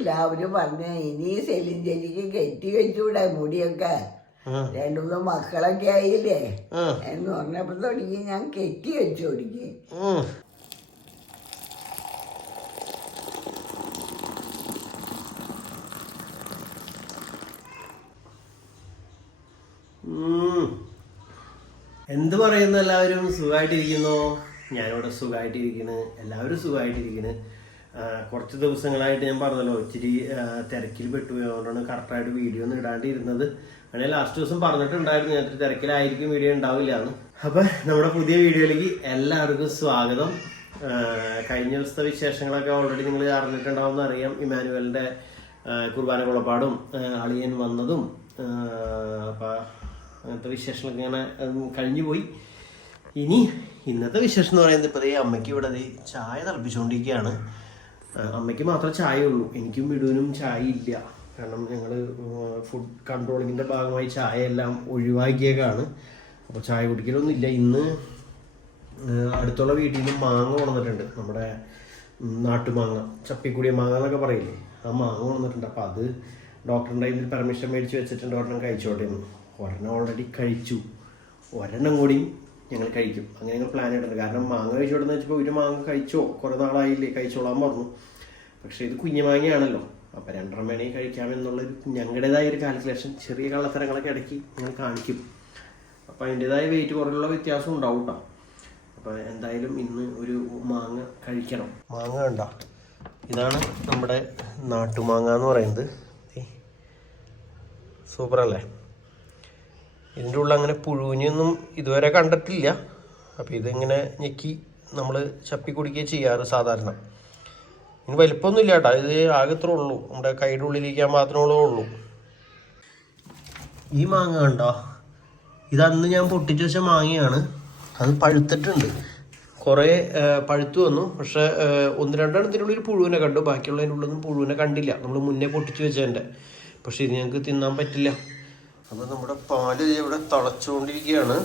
എല്ലാവരും പറഞ്ഞ ഇനി സെലിൻ ചെല്ലിക്ക് കെട്ടി വെച്ചൂടെ മുടിയൊക്കെ. രണ്ടുമൂന്ന് മക്കളൊക്കെ ആയില്ലേ? എന്ന് പറഞ്ഞപ്പോ തുടങ്ങി ഞാൻ കെട്ടി വെച്ചു തുടങ്ങി. എന്ത് പറയുന്നു എല്ലാവരും? സുഖമായിട്ടിരിക്കുന്നു. ഞാനിവിടെ സുഖമായിട്ടിരിക്കുന്നു. എല്ലാവരും സുഖമായിട്ടിരിക്കുന്നു. കുറച്ച് ദിവസങ്ങളായിട്ട് ഞാൻ പറഞ്ഞല്ലോ ഇച്ചിരി തിരക്കിൽ തിരക്കിൽ പെട്ടുപോയി. അതുകൊണ്ടാണ് കറക്റ്റായിട്ട് വീഡിയോ ഒന്നും ഇടാണ്ടിരുന്നത്. അങ്ങനെ ലാസ്റ്റ് ദിവസം പറഞ്ഞിട്ടുണ്ടായിരുന്നു ഞാൻ തിരക്കിലായിരിക്കും വീഡിയോ ഉണ്ടാവില്ല എന്ന്. അപ്പൊ നമ്മുടെ പുതിയ വീഡിയോയിലേക്ക് എല്ലാവർക്കും സ്വാഗതം. കഴിഞ്ഞ ദിവസത്തെ വിശേഷങ്ങളൊക്കെ ഓൾറെഡി നിങ്ങൾ അറിഞ്ഞിട്ടുണ്ടാവുമെന്ന് അറിയാം. ഇമാനുവലിന്റെ ആ, കുർബാന കുളപ്പാടും അളിയൻ വന്നതും അപ്പം അങ്ങനത്തെ വിശേഷങ്ങളൊക്കെ ഇങ്ങനെ കഴിഞ്ഞു പോയി. ഇനി ഇന്നത്തെ വിശേഷം എന്ന് പറയുന്നത് ഇപ്പോൾ അമ്മയ്ക്ക് ഇവിടെ ചായ തിളപ്പിച്ചുകൊണ്ടിരിക്കുകയാണ് അമ്മയ്ക്ക് മാത്രമേ ചായ ഉള്ളൂ എനിക്കും വിടുവിനും ചായ ഇല്ല കാരണം ഞങ്ങൾ ഫുഡ് കൺട്രോളിങ്ങിന്റെ ഭാഗമായി ചായ എല്ലാം ഒഴിവാക്കിയേക്കാണ്. അപ്പോൾ ചായ കുടിക്കലൊന്നും ഇല്ല ഇന്ന് അടുത്തുള്ള വീട്ടിൽ നിന്ന് മാങ്ങ കൊണ്ടുവന്നിട്ടുണ്ട്. നമ്മുടെ നാട്ടുമാങ്ങ. ചപ്പിക്കുടിയ മാങ്ങ എന്നൊക്കെ പറയില്ലേ? ആ മാങ്ങ കൊണ്ടുവന്നിട്ടുണ്ട്. അപ്പോൾ അത് ഡോക്ടറിന്റെ കയ്യിൽ പെർമിഷൻ മേടിച്ച് വെച്ചിട്ടുണ്ട്. ഒരെണ്ണം കഴിച്ചോട്ടെ ഒരെണ്ണം ഓൾറെഡി കഴിച്ചു. ഒരെണ്ണം കൂടിയും ഞങ്ങൾ കഴിക്കും. അങ്ങനെ ഞങ്ങൾ പ്ലാൻ ഇടുന്നത് കാരണം മാങ്ങ കഴിച്ചോട്ടെന്ന് വെച്ചപ്പോൾ ഒരു മാങ്ങ കഴിച്ചോ? കുറേ നാളായില്ലേ? കഴിച്ചോളാൻ പറഞ്ഞു. പക്ഷേ ഇത് കുഞ്ഞു മാങ്ങയാണല്ലോ. അപ്പോൾ രണ്ടെണ്ണം വേണമെങ്കിൽ കഴിക്കാമെന്നുള്ളൊരു ഞങ്ങളുടേതായ ഒരു കാൽക്കുലേഷൻ ചെറിയ കള്ളത്തരങ്ങളൊക്കെ ഇടയ്ക്ക് ഞാൻ കാണിക്കും. അപ്പോൾ അതിന്റെതായ വെയിറ്റ് കുറവുള്ള വ്യത്യാസം ഉണ്ടാവും കേട്ടോ അപ്പോൾ എന്തായാലും ഇന്ന് ഒരു മാങ്ങ കഴിക്കണം. മാങ്ങ കണ്ട. ഇതാണ് നമ്മുടെ നാട്ടുമാങ്ങ എന്ന് പറയുന്നത്. സൂപ്പറല്ലേ? ഇതിന്റെ ഉള്ളിൽ അങ്ങനെ പുഴുവിനൊന്നും ഇതുവരെ കണ്ടിട്ടില്ല. അപ്പോൾ ഇതിങ്ങനെ ഞെക്കി നമ്മൾ ചപ്പി കുടിക്കുകയും ചെയ്യാറ് സാധാരണ. ഇനി വലിപ്പമൊന്നുമില്ല കേട്ടോ. ഇത് ആകെ ഇത്രേ ഉള്ളൂ. നമ്മുടെ കൈയുടെ ഉള്ളിലിരിക്കാൻ മാത്രമേ ഉള്ളൂ ഈ മാങ്ങ കണ്ടോ? ഇത് അന്ന് ഞാൻ പൊട്ടിച്ചു വെച്ച മാങ്ങയാണ്. അത് പഴുത്തിട്ടുണ്ട്. കുറേ പഴുത്ത് വന്നു. പക്ഷെ ഒന്ന് രണ്ടെണ്ണത്തിനുള്ളിൽ പുഴുവിനെ കണ്ടു. ബാക്കിയുള്ളതിന്റെ ഉള്ളൊന്നും പുഴുവിനെ കണ്ടില്ല. നമ്മൾ മുന്നേ പൊട്ടിച്ചു വെച്ചതിന്റെ. പക്ഷെ ഇത് ഞങ്ങൾക്ക് തിന്നാൻ പറ്റില്ല. അപ്പോൾ നമ്മുടെ പാൽ ഇവിടെ തിളച്ചുകൊണ്ടിരിക്കുകയാണ്.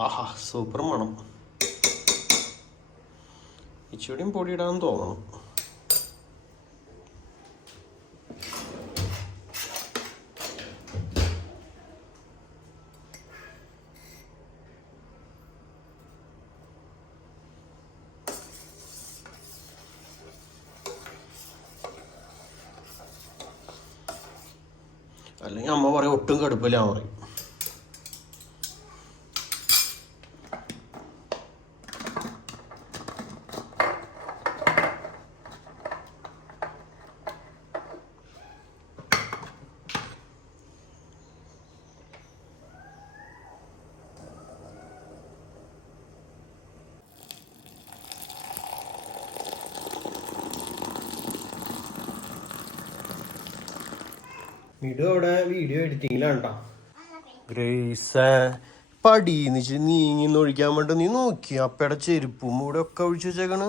ആഹാ സൂപ്പർ മണം ഇച്ചിരിയും പൊടിയിടാൻ തോന്നണം. അല്ലെങ്കിൽ അമ്മ പറയും ഒട്ടും കടുപ്പില്ല പറയും. മിഡു അവിടെ വീഡിയോ എഡിറ്റിങ്ങിലാണ് കേട്ടോ ഗ്രേസ് പടീന്ന് വെച്ച് നീങ്ങി ഒഴിക്കാൻ വേണ്ടി നീ നോക്കി അപ്പയുടെ ചെരുപ്പും ഇവിടെ ഒക്കെ ഒഴിച്ചു വെച്ചേക്കണ്.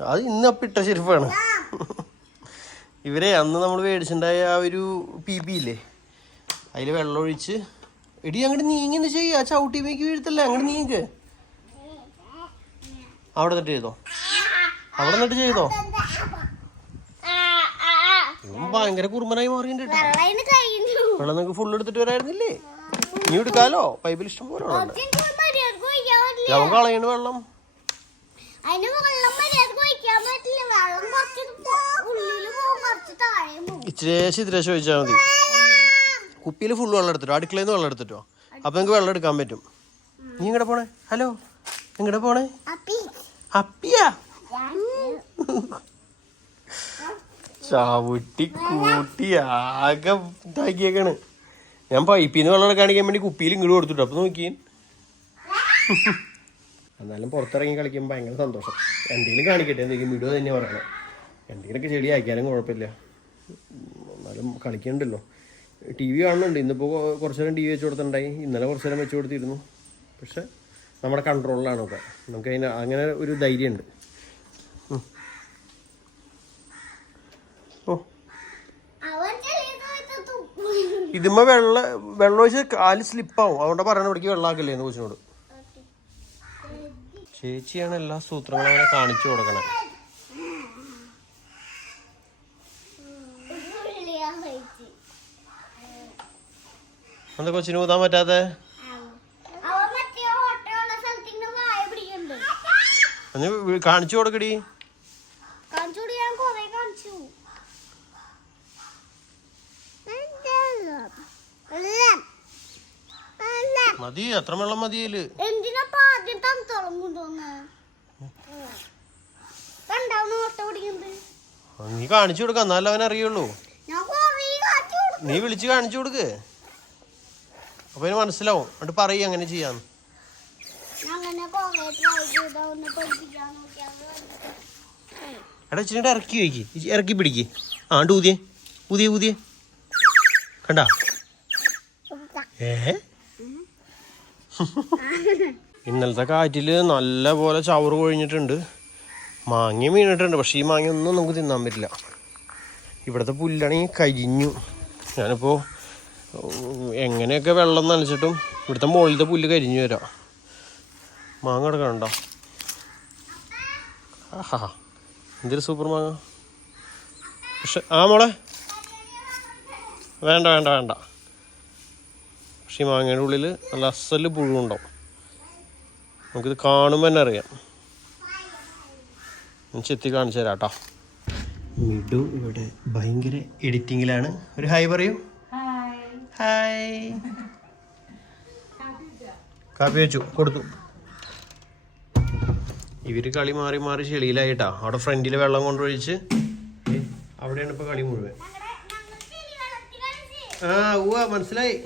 അത് ഇന്ന് അപ്പിട്ട ചെരുപ്പാണ്. ഇവരെ അന്ന് നമ്മൾ മേടിച്ചിട്ടുണ്ടായ ആ ഒരു പി പി ഇല്ലേ? അതിൽ വെള്ളം ഒഴിച്ച്. എടി അങ്ങോട്ട് നീങ്ങി ചെയ്യാ. ചവിട്ടി മേക്ക് വീഴത്തല്ലേ. അങ്ങോട്ട് നീങ്ങ് അവിടെ നിന്നിട്ട് ചെയ്തോ? അവിടെ നിന്നിട്ട് ചെയ്തോ? ഭയങ്കര കുറുമ്പനായി മാറിയിട്ടുണ്ട് വെള്ളം നിങ്ങൾക്ക് ഫുൾ എടുത്തിട്ട് വരായിരുന്നില്ലേ? നീ എടുക്കാലോ? പൈപ്പിൽ ഇഷ്ടം പോലെ അവൻ കളയണ വെള്ളം. ഇച്ചിരി ചിത്രേശ ചോദിച്ചാൽ മതി. കുപ്പിയിൽ ഫുൾ വെള്ളം എടുത്തിട്ടോ? അടുക്കളയിൽ നിന്ന് വെള്ളം എടുത്തിട്ടോ? അപ്പൊ നിങ്ങൾക്ക് വെള്ളം എടുക്കാൻ പറ്റും. നീ ഇങ്ങടെ പോണേ? ഹലോ? എങ്ങടെ പോണേ? അപ്പി. അപ്പിയാ? ചവിട്ടി കൂട്ടി ആകെ ഇതാക്കിയേക്കാണ്. ഞാൻ പൈപ്പിന്ന് വെള്ളം കാണിക്കാൻ വേണ്ടി കുപ്പിയിൽ ഇങ്ങോട്ട് കൊടുത്തിട്ടു. അപ്പൊ നോക്കിയേ എന്നാലും പുറത്തിറങ്ങി കളിക്കുമ്പോൾ ഭയങ്കര സന്തോഷം. എന്തെങ്കിലും കാണിക്കട്ടെ എന്തെങ്കിലും വീഡിയോ തന്നെ പറയണം. എന്തെങ്കിലുമൊക്കെ ചെടി ആക്കിയാലും കുഴപ്പമില്ല. എന്നാലും കളിക്കണ്ടല്ലോ. ടി വി കാണുന്നുണ്ട്. ഇന്നിപ്പോൾ കുറച്ച് നേരം ടി വി വെച്ച് കൊടുത്തിട്ടുണ്ടായി. ഇന്നലെ കുറച്ച് നേരം വെച്ച് കൊടുത്തിരുന്നു. പക്ഷെ നമ്മുടെ കൺട്രോളിലാണ് ഒക്കെ നമുക്ക് അതിന് അങ്ങനെ ഒരു ധൈര്യമുണ്ട്. ഇതുമ്മ വെള്ള വെള്ളം ഒഴിച്ച് കാൽ സ്ലിപ്പാവും അതുകൊണ്ട് പറയണ ഇവിടേക്ക് വെള്ളമാക്കില്ലേ എന്ന് കൊച്ചിനോട്. ചേച്ചിയാണ് എല്ലാ സൂത്രങ്ങളും അങ്ങനെ കാണിച്ചു കൊടുക്കണേ. എന്താ കൊച്ചിന് ഊതാൻ പറ്റാതെ കാണിച്ചു മറ്റേ മതി അത്ര വെള്ളം മതിയൽ. നീ കാണിച്ചു കൊടുക്ക എന്നാലും അവൻ അറിയുള്ളൂ. നീ വിളിച്ചു കാണിച്ചു കൊടുക്ക്. അപ്പൊ അതിന് മനസ്സിലാവും. എന്നിട്ട് പറയും അങ്ങനെ ചെയ്യാന്ന് എടാ ഇച്ചിരി ഇറക്കി വയ്ക്ക്. ഇറക്കി പിടിക്ക്. ആണ്ട് ഊതിയേ. ഊതിയേ ഊതിയേ. കണ്ടാ? ഏ? ഇന്നലത്തെ കാറ്റിൽ നല്ല പോലെ ചവറ് കൊഴിഞ്ഞിട്ടുണ്ട്. മാങ്ങ വീണിട്ടുണ്ട്. പക്ഷേ ഈ മാങ്ങ ഒന്നും നമുക്ക് തിന്നാൻ പറ്റില്ല. ഇവിടുത്തെ പുല്ലാണെങ്കിൽ കരിഞ്ഞു. ഞാനിപ്പോൾ എങ്ങനെയൊക്കെ വെള്ളം നനച്ചിട്ടും ഇവിടുത്തെ മുകളിലത്തെ പുല്ല് കരിഞ്ഞു വരാം. മാങ്ങ എടുക്കണ്ട ആഹാ. എന്തൊരു സൂപ്പർ മാങ്ങ. പക്ഷെ ആ മോളെ. വേണ്ട വേണ്ട വേണ്ട. പക്ഷെ ഈ മാങ്ങയുടെ ഉള്ളിൽ നല്ല അസൽ പുഴുണ്ടാവും നമുക്കിത് കാണുമ്പോൾ തന്നെ അറിയാം. ഞാൻ ചെത്തി കാണിച്ചു തരാം കേട്ടോ. മിഡു ഇവിടെ ഭയങ്കര എഡിറ്റിങ്ങിലാണ്. ഒരു ഹായ് പറയൂ. ഹായ്. കാപ്പി വെച്ചു കൊടുത്തു. ഇവർ കളി മാറി മാറി ചെളിയിലായിട്ടാ. അവിടെ ഫ്രണ്ടിൽ വെള്ളം കൊണ്ടൊഴിച്ച് അവിടെയാണ് ഇപ്പൊ കളി മുഴുവൻ. ആ ഉവ്വ മനസ്സിലായി.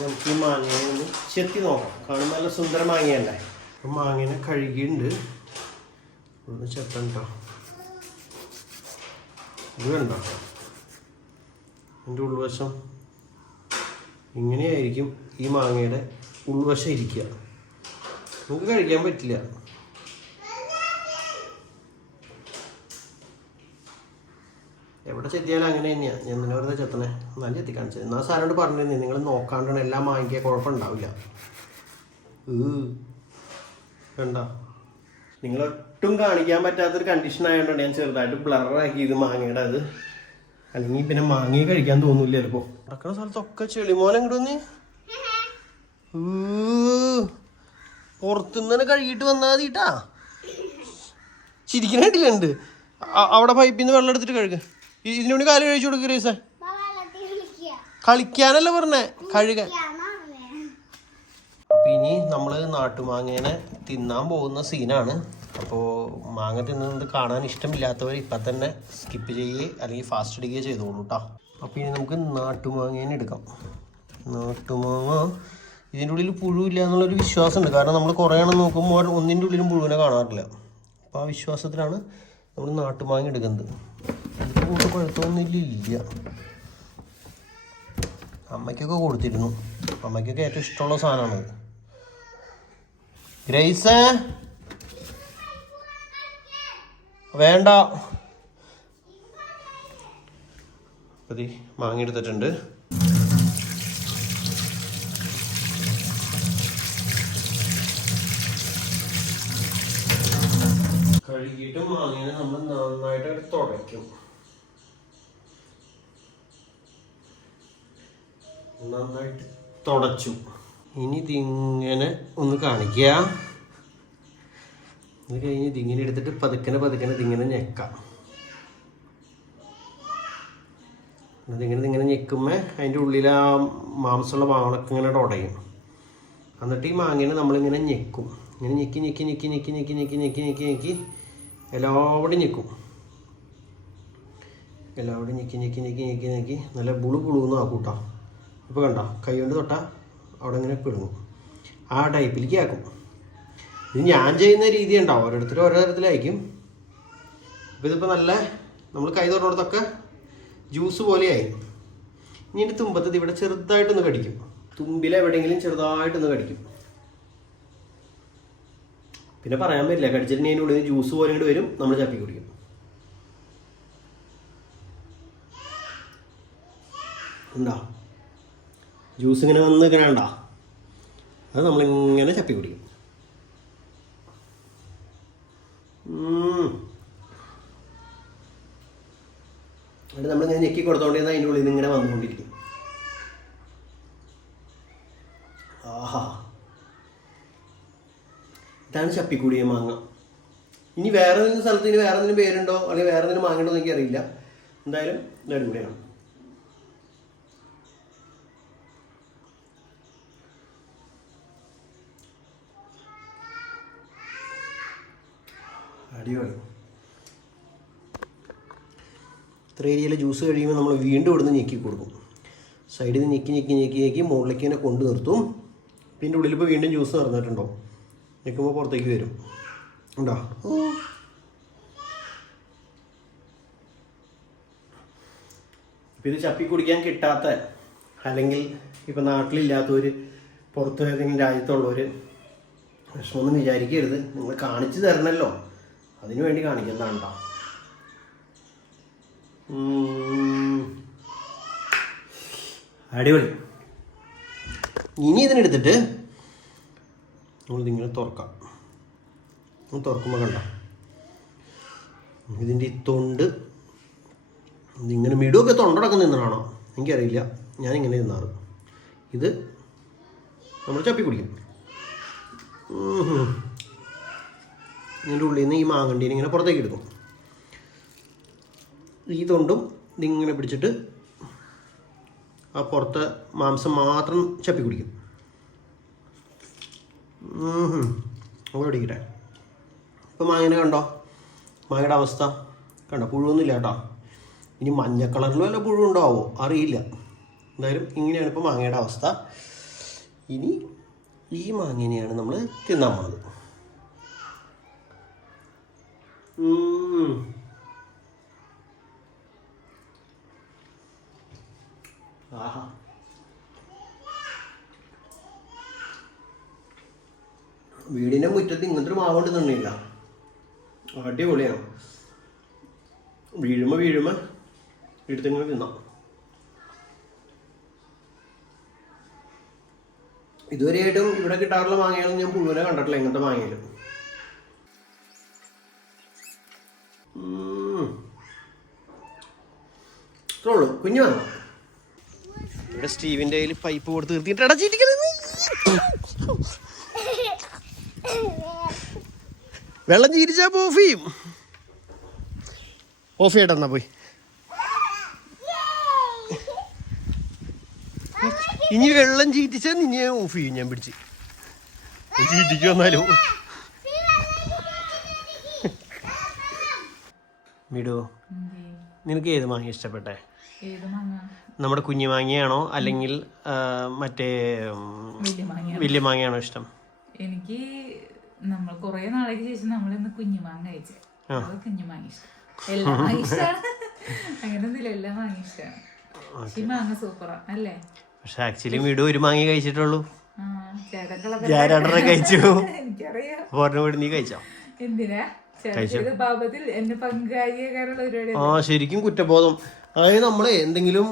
നമുക്ക് ഈ മാങ്ങയെ ഒന്ന് ചെത്തി നോക്കാം കാണുമ്പോൾ നല്ല സുന്ദര മാങ്ങയല്ലേ? അപ്പം മാങ്ങനെ കഴുകിയിട്ടുണ്ട്. ഒന്ന് ചെത്തണ്ടോ ഇത് കണ്ടോ? എന്റെ ഉൾവശം ഇങ്ങനെയായിരിക്കും ഈ മാങ്ങയുടെ ഉൾവശം ഇരിക്കുക. നമുക്ക് കഴിക്കാൻ പറ്റില്ല. എവിടെ ചെത്തിയാലും അങ്ങനെ തന്നെയാണ് ഞാൻ നിന്നെ വെറുതെ ചെത്തണേ. എന്നാലും ചെത്തി കാണിച്ചത് എന്നാൽ സാറോട് പറഞ്ഞിരുന്നേ നിങ്ങൾ നോക്കാണ്ടാണ് എല്ലാം വാങ്ങിക്കുക കുഴപ്പമുണ്ടാവില്ല. വേണ്ട നിങ്ങൾ ഒട്ടും കാണിക്കാൻ പറ്റാത്തൊരു കണ്ടീഷൻ ആയതുകൊണ്ട് ഞാൻ ചെറുതായിട്ട് ബ്ലറാക്കി ഇത് മാങ്ങയുടെ അത്. അല്ലെങ്കിൽ പിന്നെ മാങ്ങയെ കഴിക്കാൻ തോന്നില്ല ചിലപ്പോ. നടക്കുന്ന സ്ഥലത്തൊക്കെ ചെളിമോനെ ഇങ്ങോട്ട് പുറത്തുനിന്ന് തന്നെ കഴുകിയിട്ട് വന്നാൽ മതിട്ടാ. ചിരിക്കണായിട്ടില്ലുണ്ട് അവിടെ പൈപ്പിൽ നിന്ന് വെള്ളം എടുത്തിട്ട് കഴുക. ഇ- ഇതിനു വേണ്ടി കാൽ കഴിച്ചു കൊടുക്കുക റീസ. കളിക്കാനല്ല പറഞ്ഞേ? കഴുകാൻ. അപ്പൊ ഇനി നമ്മൾ നാട്ടുമാങ്ങേനെ തിന്നാൻ പോകുന്ന സീനാണ്. അപ്പോൾ മാങ്ങ തിന്നുന്നത് കാണാൻ ഇഷ്ടമില്ലാത്തവർ ഇപ്പം തന്നെ സ്കിപ്പ് ചെയ്യുകയോ അല്ലെങ്കിൽ ഫാസ്റ്റ് അടിക്കുകയോ ചെയ്തോളൂ കേട്ടോ അപ്പോൾ ഇനി നമുക്ക് നാട്ടുമാങ്ങേനെ എടുക്കാം. നാട്ടുമാങ്ങ. ഇതിന്റെ ഉള്ളിൽ പുഴുവില്ല എന്നുള്ളൊരു വിശ്വാസമുണ്ട്. കാരണം നമ്മൾ കുറേ നോക്കുമ്പോൾ ഒന്നിന്റെ ഉള്ളിലും പുഴുവിനെ കാണാറില്ല. അപ്പോൾ ആ വിശ്വാസത്തിലാണ് നമ്മൾ നാട്ടുമാങ്ങ എടുക്കുന്നത്. കൂട്ട് കുഴപ്പമൊന്നുമില്ല. അമ്മയ്ക്കൊക്കെ കൊടുത്തിരുന്നു. അമ്മയ്ക്കൊക്കെ ഏറ്റവും ഇഷ്ടമുള്ള സാധനമാണ് ഗ്രേസ്? വേണ്ട. മാങ്ങ എടുത്തിട്ടുണ്ട് കഴുകിയിട്ട് മാങ്ങനെ നമ്മൾ നന്നായിട്ട് എടുത്ത് തുടയ്ക്കും നന്നായിട്ട് തുടച്ചു ഇനി ഇതിങ്ങനെ ഒന്ന് കാണിക്കുക ഇത് കഴിഞ്ഞ് ഇതിങ്ങനെ എടുത്തിട്ട് പതുക്കനെ പതുക്കനെ ഇതിങ്ങനെ ഞെക്കാം ഇതിങ്ങനെ ഇങ്ങനെ ഞെക്കുമ്പോൾ അതിന്റെ ഉള്ളിൽ ആ മാംസമുള്ള ഭാഗങ്ങളൊക്കെ ഇങ്ങനെ തുടയും എന്നിട്ട് ഈ മാങ്ങനെ നമ്മളിങ്ങനെ ഞെക്കും ഇങ്ങനെ ഞെക്കി ഞെക്കി ഞെക്കി ഞെക്കി ഞെക്കി ഞെക്കി ഞെക്കി ഞെക്കി ഞെക്കി എല്ലാവിടെയും ഞെക്കും എല്ലാം കൂടി ഞെക്കി ഞെക്കി ഞെക്കി ഞെക്കി ഞെക്കി നല്ല ബുളു പുളുന്ന് ആ കൂട്ടാം ഇപ്പോൾ കണ്ട? കൈ കൊണ്ട് തൊട്ട അവിടെ ഇങ്ങനെ പിടുങ്ങും ആ ടൈപ്പിലേക്ക് ആക്കും. ഇത് ഞാൻ ചെയ്യുന്ന രീതി ഉണ്ടാവും ഓരോരുത്തർ ഓരോ തരത്തിലായിരിക്കും. അപ്പോൾ ഇതിപ്പോൾ നല്ല നമ്മൾ കൈ തൊടുന്നിടത്തൊക്കെ ജ്യൂസ് പോലെയായി. ഇനി എന്റെ തുമ്പത്തത് ഇവിടെ ചെറുതായിട്ടൊന്ന് കടിക്കും. തുമ്പിൽ എവിടെയെങ്കിലും ചെറുതായിട്ടൊന്ന് കടിക്കും. പിന്നെ പറയാൻ പറ്റില്ല. കടിച്ചിട്ടുണ്ടെങ്കിൽ അതിന്റെ ഉള്ളിൽ ജ്യൂസ് പോലെ ഇങ്ങോട്ട് വരും. നമ്മൾ ചപ്പി കുടിക്കും. ഉണ്ടോ? ജ്യൂസ് ഇങ്ങനെ വന്ന് ഉണ്ടോ അത് നമ്മളിങ്ങനെ ചപ്പി കുടിക്കും. എന്നിട്ട് നമ്മളിങ്ങനെ ഞെക്കി കൊടുത്തോണ്ടിരുന്ന അതിന്റെ ഉള്ളിൽ നിന്ന് ഇങ്ങനെ വന്നുകൊണ്ടിരിക്കും. ആഹാ. ഇതാണ് ചപ്പിക്കൂടിയ മാങ്ങ. ഇനി വേറെ ഏതെങ്കിലും സ്ഥലത്ത് ഇനി വേറെ എന്തെങ്കിലും പേരുണ്ടോ? അല്ലെങ്കിൽ വേറെ എന്തെങ്കിലും മാങ്ങ ഉണ്ടോ എന്ന് എനിക്കറിയില്ല. എന്തായാലും ഇത് അടിപൊളിയാണ്. അടിപൊളി. ഇത്ര ഏരിയയിൽ ജ്യൂസ് കഴിയുമ്പോൾ നമ്മൾ വീണ്ടും ഇവിടുന്ന് ഞെക്കി കൊടുക്കും. സൈഡിൽ നിന്ന് ഞെക്കി ഞെക്കി ഞെക്കി ഞെക്കി മുകളിലേക്ക് തന്നെ കൊണ്ടു നിർത്തും. പിന്നെ ഉള്ളിൽ ഇപ്പോൾ വീണ്ടും ജ്യൂസ് നിറഞ്ഞിട്ടുണ്ടോ? ഞെക്കുമ്പോൾ പുറത്തേക്ക് വരും. ഉണ്ടോ? ഇപ്പം ഇത് ചപ്പി കുടിക്കാൻ കിട്ടാത്ത അല്ലെങ്കിൽ ഇപ്പം നാട്ടിലില്ലാത്തവർ പുറത്ത് ഏതെങ്കിലും രാജ്യത്തുള്ളവർ വിഷമമൊന്നും വിചാരിക്കരുത്. നിങ്ങൾ കാണിച്ചു തരണമല്ലോ അതിനു വേണ്ടി കാണിക്കുന്നതാണ് അടിപൊളി. ഇനി ഇതിനെടുത്തിട്ട് നമ്മളിതിങ്ങനെ തുറക്കാം. തുറക്കുമ്പോൾ കണ്ട? ഇതിന്റെ ഈ തൊണ്ട് ഇതിങ്ങനെ മിടുവൊക്കെ തൊണ്ടടക്കം നിന്നതാണോ എനിക്കറിയില്ല. ഞാനിങ്ങനെ നിന്നാറ് ഇത് നമ്മൾ ചപ്പി കുടിക്കും. ഇതിന്റെ ഉള്ളിൽ നിന്ന് ഈ മാങ്ങണ്ടീനെ ഇങ്ങനെ പുറത്തേക്ക് എടുക്കും ഈ തൊണ്ടും ഇതിങ്ങനെ പിടിച്ചിട്ട് ആ പുറത്തെ മാംസം മാത്രം ചപ്പി കുടിക്കും. അവിടെ പിടിക്കട്ടെ ഇപ്പം മാങ്ങനെ കണ്ടോ? മാങ്ങയുടെ അവസ്ഥ കണ്ടോ? പുഴുവൊന്നുമില്ല കേട്ടോ. ഇനി മഞ്ഞ കളറിൽ വല്ല പുഴു ഉണ്ടാവോ? അറിയില്ല. എന്തായാലും ഇങ്ങനെയാണ് ഇപ്പോൾ മാങ്ങയുടെ അവസ്ഥ. ഇനി ഈ മാങ്ങനെയാണ് നമ്മൾ തിന്നാൻ പോണത്. വീടിന്റെ മുറ്റത്ത് ഇങ്ങനത്തെ ഒരു മാവ് തന്നില്ല അടിപൊളിയാണ് വീഴുമ്പോ വീഴുമ്പോ എടുത്തിങ്ങനെ തിന്നാം. ഇതുവരെയായിട്ടും ഇവിടെ കിട്ടാറുള്ള മാങ്ങയാണെന്ന് ഞാൻ മുഴുവനെ കണ്ടിട്ടില്ല ഇങ്ങനത്തെ മാങ്ങയിൽ ഉം. ഇത്രേ ഉള്ളൂ കുഞ്ഞു മാങ്ങ ഇവിടെ സ്റ്റീവിന്റെ കയ്യിൽ പൈപ്പ് കൊടുത്ത് നിർത്തിയിട്ട് അടച്ചിരിക്കുന്നത് വെള്ളം ചീരിച്ചാ ഓഫ് ചെയ്യും ഓഫ് ചെയ്യട്ടെ എന്നാ പോയി. ഇനി വെള്ളം ചീറ്റിച്ചാൽ ഇനി ഞാൻ ഓഫ് ചെയ്യും ഞാൻ പിടിച്ച്. ചീറ്റിക്ക് മിടോ നിനക്ക് ഏത് മാങ്ങ ഇഷ്ടപ്പെട്ടെ? നമ്മുടെ കുഞ്ഞു മാങ്ങയാണോ അല്ലെങ്കിൽ മറ്റേ വലിയ മാങ്ങയാണോ? ഇഷ്ടം? എനിക്ക് നമ്മൾ കുറെ നാളേക്ക് ശേഷം നമ്മൾ ഇന്ന് കുഞ്ഞുമാങ്ങ കഴിച്ചേ. കുഞ്ഞുമാങ്ങ ഇഷ്ടം. എല്ലാം മാങ്ങ ഇഷ്ടമാണ്. അങ്ങനൊന്നുമില്ല എല്ലാം മാങ്ങ ഇഷ്ടമാണ്. ഈ മാങ്ങ സൂപ്പറാ അല്ലേ? പക്ഷെ ആക്ച്വലി വീട് ഒരു മാങ്ങ കഴിച്ചിട്ടുള്ളൂ. ഞാൻ രണ്ടെണ്ണം കഴിച്ചു. എനിക്കറിയാം. വീട് നീ കഴിച്ചോ? എന്തിനാ? ആ ശരിക്കും കുറ്റബോധം. അതായത് നമ്മളെ എന്തെങ്കിലും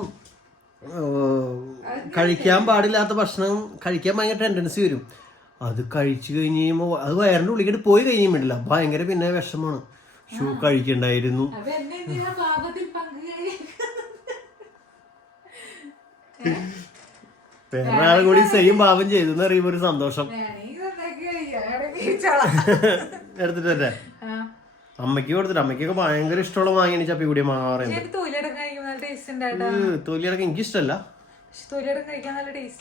കഴിക്കാൻ പാടില്ലാത്ത ഭക്ഷണം കഴിക്കാൻ ഭയങ്കര ടെൻഡൻസി വരും. അത് കഴിച്ചു കഴിഞ്ഞ് കഴിയുമ്പോൾ അത് വയറിന്റെ ഉള്ളിലേക്ക് പോയി കഴിഞ്ഞാൽ വേണ്ടില്ല ഭയങ്കര പിന്നെ വിഷമാണ്. ഷൂ കഴിക്കണ്ടായിരുന്നു. വേറെ ആൾ കൂടി സെയിം പാപം ചെയ്തു എന്ന് അറിയുമ്പോ ഒരു സന്തോഷം. വേണമെങ്കിൽ അമ്മയ്ക്ക് കൊടുത്തിട്ട് അമ്മയ്ക്കൊക്കെ ഭയങ്കര ഇഷ്ടമുള്ള മാങ്ങയാണ് ഈ ചപ്പി കൂടിയ മാങ്ങ പറയുന്നത്. തൊലിയടക്കം ടേസ്റ്റ്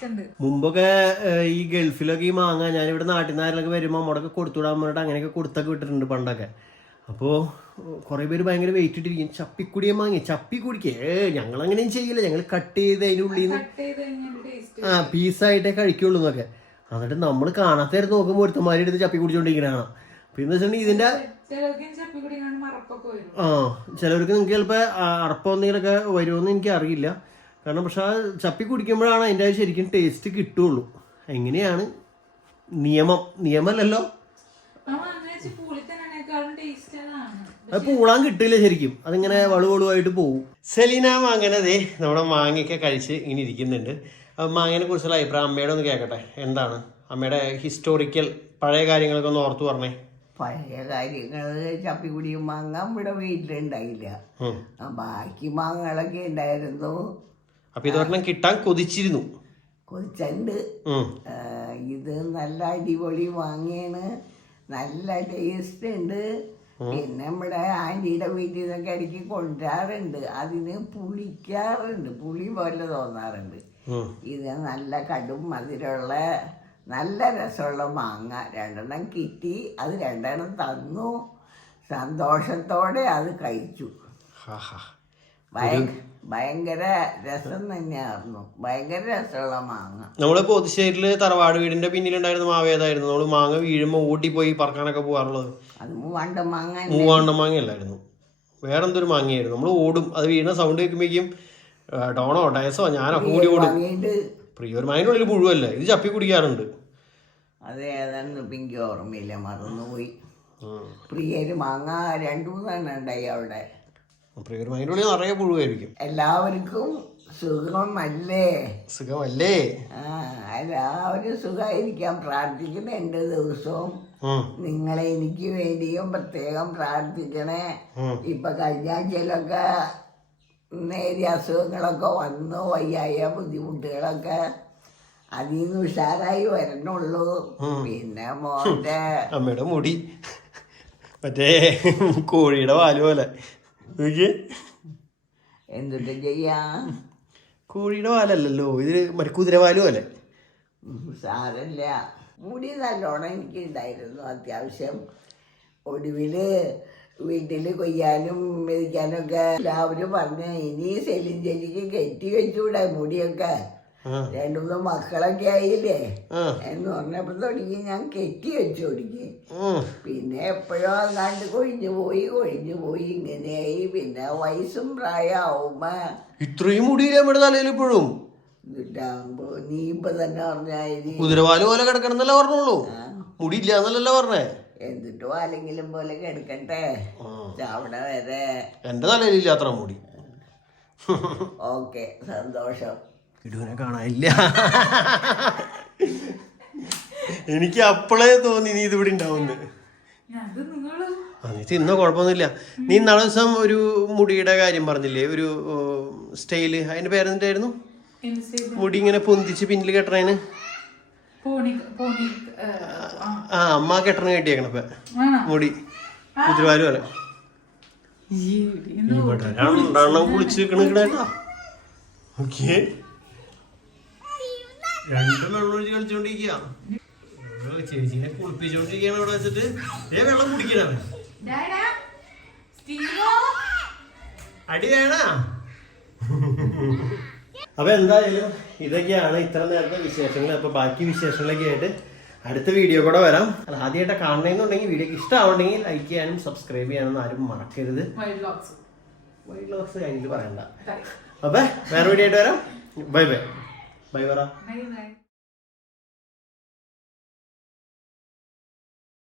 ഉണ്ട് മുമ്പൊക്കെ ഈ ഗൾഫിലൊക്കെ ഈ മാങ്ങ ഞാനിവിടെ നാട്ടിൽ നിന്ന് ആരെങ്കിലും വരുമ്പോൾ അമ്മോടൊക്കെ കൊടുത്തുവിടാൻ പറഞ്ഞിട്ട് അങ്ങനെയൊക്കെ കൊടുത്തൊക്കെ വിട്ടിട്ടുണ്ട് പണ്ടൊക്കെ. അപ്പോൾ കുറേ പേര് ഭയങ്കര വെയിറ്റ് ഇട്ടിരിക്കും. ചപ്പിക്കുടിയെ മാങ്ങി ചപ്പി കുടിക്കേ. ഞങ്ങൾ അങ്ങനെയും ചെയ്യില്ല. ഞങ്ങൾ കട്ട് ചെയ്ത് അതിന്റെ ഉള്ളിൽ നിന്ന് ആ പീസായിട്ടേ കഴിക്കുള്ളൂ എന്നൊക്കെ. എന്നിട്ട് നമ്മൾ കാണാത്തവരെ നോക്കുമ്പോൾ ഒരുത്തന്മാരെടുത്ത് ചപ്പി കുടിച്ചോണ്ടിരിക്കണതാണ് അപ്പൊ എന്ന് വെച്ചിട്ടുണ്ടെങ്കിൽ ഇതിന്റെ ആ ചിലവർക്ക് നിങ്ങൾക്ക് ചിലപ്പോൾ അറപ്പം എന്തെങ്കിലുമൊക്കെ വരുമെന്ന് എനിക്ക് അറിയില്ല. കാരണം പക്ഷെ ആ ചപ്പി കുടിക്കുമ്പോഴാണ് അതിന്റെ ശരിക്കും ടേസ്റ്റ് കിട്ടുള്ളൂ. എങ്ങനെയാണ്? നിയമം. നിയമമല്ലല്ലോ? അത് പൂളാൻ കിട്ടില്ല ശരിക്കും. അതിങ്ങനെ വളുവളുവായിട്ട് പോകും സെലീന മാങ്ങനതേ നമ്മുടെ മാങ്ങയൊക്കെ കഴിച്ച് ഇങ്ങനെ ഇരിക്കുന്നുണ്ട്. അപ്പൊ മാങ്ങനെ കുറിച്ചുള്ള അഭിപ്രായം അമ്മയുടെ ഒന്ന് കേൾക്കട്ടെ. എന്താണ്? അമ്മയുടെ ഹിസ്റ്റോറിക്കൽ പഴയ കാര്യങ്ങളൊക്കെ ഒന്ന് ഓർത്തു പറഞ്ഞേ. പഴയ കാര്യങ്ങൾ ചപ്പിക്കുടിയും മാങ്ങ ഇവിടെ വീട്ടിലുണ്ടായില്ല. ബാക്കി മാങ്ങകളൊക്കെ ഉണ്ടായിരുന്നു. അപ്പൊ ഇതൊരെണ്ണം കിട്ടാൻ കൊതിച്ചിരുന്നു. കൊതിച്ചുണ്ട് ഇത് നല്ല അടിപൊളി മാങ്ങയാണ്. നല്ല ടേസ്റ്റ് ഉണ്ട്. പിന്നെ നമ്മുടെ ആന്റിയുടെ വീട്ടിൽ നിന്നൊക്കെ ഇടയ്ക്ക് കൊണ്ടുവരാറുണ്ട്. അതിന് പുളിക്കാറുണ്ട്. പുളി പോലെ തോന്നാറുണ്ട്. ഇത് നല്ല കടും മധുരമുള്ള നല്ല രസമുള്ള മാങ്ങ രണ്ടെണ്ണം കിട്ടി. അത് രണ്ടെണ്ണം തന്നു. സന്തോഷത്തോടെ അത് കഴിച്ചു. ഭയങ്കര രസം തന്നെയായിരുന്നു. ഭയങ്കര രസമുള്ള മാങ്ങ. നമ്മൾ പൊതുശ്ശേരിയിൽ തറവാട് വീടിന്റെ പിന്നിലുണ്ടായിരുന്ന മാവ് ഏതായിരുന്നു? നമ്മൾ മാങ്ങ വീഴുമ്പോ ഓട്ടിപ്പോയി പറക്കാനൊക്കെ പോകാറുള്ളത് അത് മൂവാണ്ട മാങ്ങ മൂവാണ്ട മാങ്ങ അല്ലായിരുന്നു. വേറെന്തൊരു മാങ്ങയായിരുന്നു. നമ്മൾ ഓടും. അത് വീഴുന്ന സൗണ്ട് കേൾക്കുമ്പോഴേക്കും ടോണോ ഡയസോ ഞാനോ കൂടി ഓടും. പ്രിയൊരു മാങ്ങിന്റെ ഉള്ളിൽ പുഴുവല്ലേ? ഇത് ചപ്പി കുടിക്കാറുണ്ട് അത് ഏതാണെന്ന് പിങ്കി ഓർമ്മയില്ല മറന്നുപോയി. പ്രിയര് മാങ്ങ രണ്ടു മൂന്നെണ്ണം ഉണ്ടായി അവിടെ. നിറയെ പുഴുവായിരിക്കും എല്ലാവർക്കും സുഖമല്ലേ? സുഖമല്ലേ? ആ എല്ലാവരും സുഖമായിരിക്കാൻ പ്രാർത്ഥിക്കുന്നുണ്ട് ദിവസവും. നിങ്ങളെ എനിക്ക് വേണ്ടിയും പ്രത്യേകം പ്രാർത്ഥിക്കണേ. ഇപ്പൊ കഴിഞ്ഞ ആഴ്ചയിലൊക്കെ നേരിയ അസുഖങ്ങളൊക്കെ വന്നു വയ്യായ ബുദ്ധിമുട്ടുകളൊക്കെ അതിൽ നിന്ന് ഉഷാറായി വരണുള്ളൂ. പിന്നെ മോന്റെ അമ്മയുടെ മുടി. മറ്റേ കോഴിയുടെ വാൽ പോലെ. എന്തിട്ട് ചെയ്യാ? കോഴിയുടെ വാലല്ലല്ലോ. ഇത് മറ്റേ കുതിരവാൽ പോലെ. സാരല്ല. മുടി നല്ലോണം എനിക്ക് ഉണ്ടായിരുന്നു അത്യാവശ്യം. ഒടുവിൽ വീട്ടിൽ കൊയ്യാനും മെതിക്കാനും ഒക്കെ എല്ലാവരും പറഞ്ഞു ഇനി സെലിഞ്ചലിക്ക് കെട്ടി വെച്ചൂടെ മുടിയൊക്കെ. രണ്ടു മൂന്ന് മക്കളൊക്കെ ആയില്ലേ? എന്ന് പറഞ്ഞപ്പോ തുടങ്ങി ഞാൻ കെട്ടി വെച്ചു തുടങ്ങി. പിന്നെ എപ്പോഴോ അങ്ങാണ്ട് കൊഴിഞ്ഞു പോയി കൊഴിഞ്ഞു പോയി ഇങ്ങനെയായി. പിന്നെ വയസ്സും പ്രായമാവുമ്പോ ഇത്രയും മുടിയില്ല നമ്മുടെ തലയിൽ ഇപ്പോഴും? നീ ഇപ്പൊ തന്നെ പറഞ്ഞായി കുതിരവാൽ പോലെ കിടക്കണമെന്നല്ല പറഞ്ഞോളൂ മുടി ഇല്ല എന്നല്ലല്ലോ പറഞ്ഞേ. എന്നിട്ടും ആരെങ്കിലും പോലെ കിടക്കട്ടെ. ചാവണ വരെ. എന്റെ തലയിലില്ല അത്ര മുടി. ഓക്കെ സന്തോഷം. ഇടുവിനെ കാണാനില്ല. എനിക്ക് അപ്പോഴേ തോന്നി നീ ഇതിവിടെ ഉണ്ടാവുന്നു. അത് നിങ്ങൾ ആ നീ തിന്ന കുഴപ്പമൊന്നുമില്ല. നീ നാളെ ദിവസം ഒരു മുടിയുടെ കാര്യം പറഞ്ഞില്ലേ? ഒരു സ്റ്റൈൽ. അതിന്റെ പേരെന്തായിരുന്നു മുടി ഇങ്ങനെ പൊന്തിച്ച് പിന്നിൽ കെട്ടണേന്? ആ. അമ്മ കെട്ടണ കെട്ടിയേക്കണപ്പ മുടി. കുതിരവാൽ പോലെ. ഇന്ന് കുളിച്ച് നിൽക്കണേട്ടാ ഓക്കെ. രണ്ട് വെള്ളം ഒഴിച്ച് കളിച്ചോണ്ടിരിക്കുക ചേച്ചിനെ കുളിപ്പിച്ചോണ്ടിരിക്കുകയാണ് ഇവിടെ വെച്ചിട്ട്. ഏ വെള്ളം കുടിക്കണ ഡാഡാ, സ്റ്റീവോ? അടി വേണ. അപ്പൊ എന്തായാലും ഇതൊക്കെയാണ് ഇത്ര നേരത്തെ വിശേഷങ്ങൾ. അപ്പൊ ബാക്കി വിശേഷങ്ങളൊക്കെ ആയിട്ട് അടുത്ത വീഡിയോ കൂടെ വരാം. അത് ആദ്യമായിട്ട് കാണണമെന്നുണ്ടെങ്കിൽ വീഡിയോ ഇഷ്ടമാവുണ്ടെങ്കിൽ ലൈക്ക് ചെയ്യാനും സബ്സ്ക്രൈബ് ചെയ്യാനും ആരും മറക്കരുത്. വൈഡ് ലോക്സ് കഴിഞ്ഞിട്ട് പറയണ്ട. അപ്പൊ വേറെ വീഡിയോ ആയിട്ട് വരാം. ബൈ ബൈ बाय बारा नहीं बाय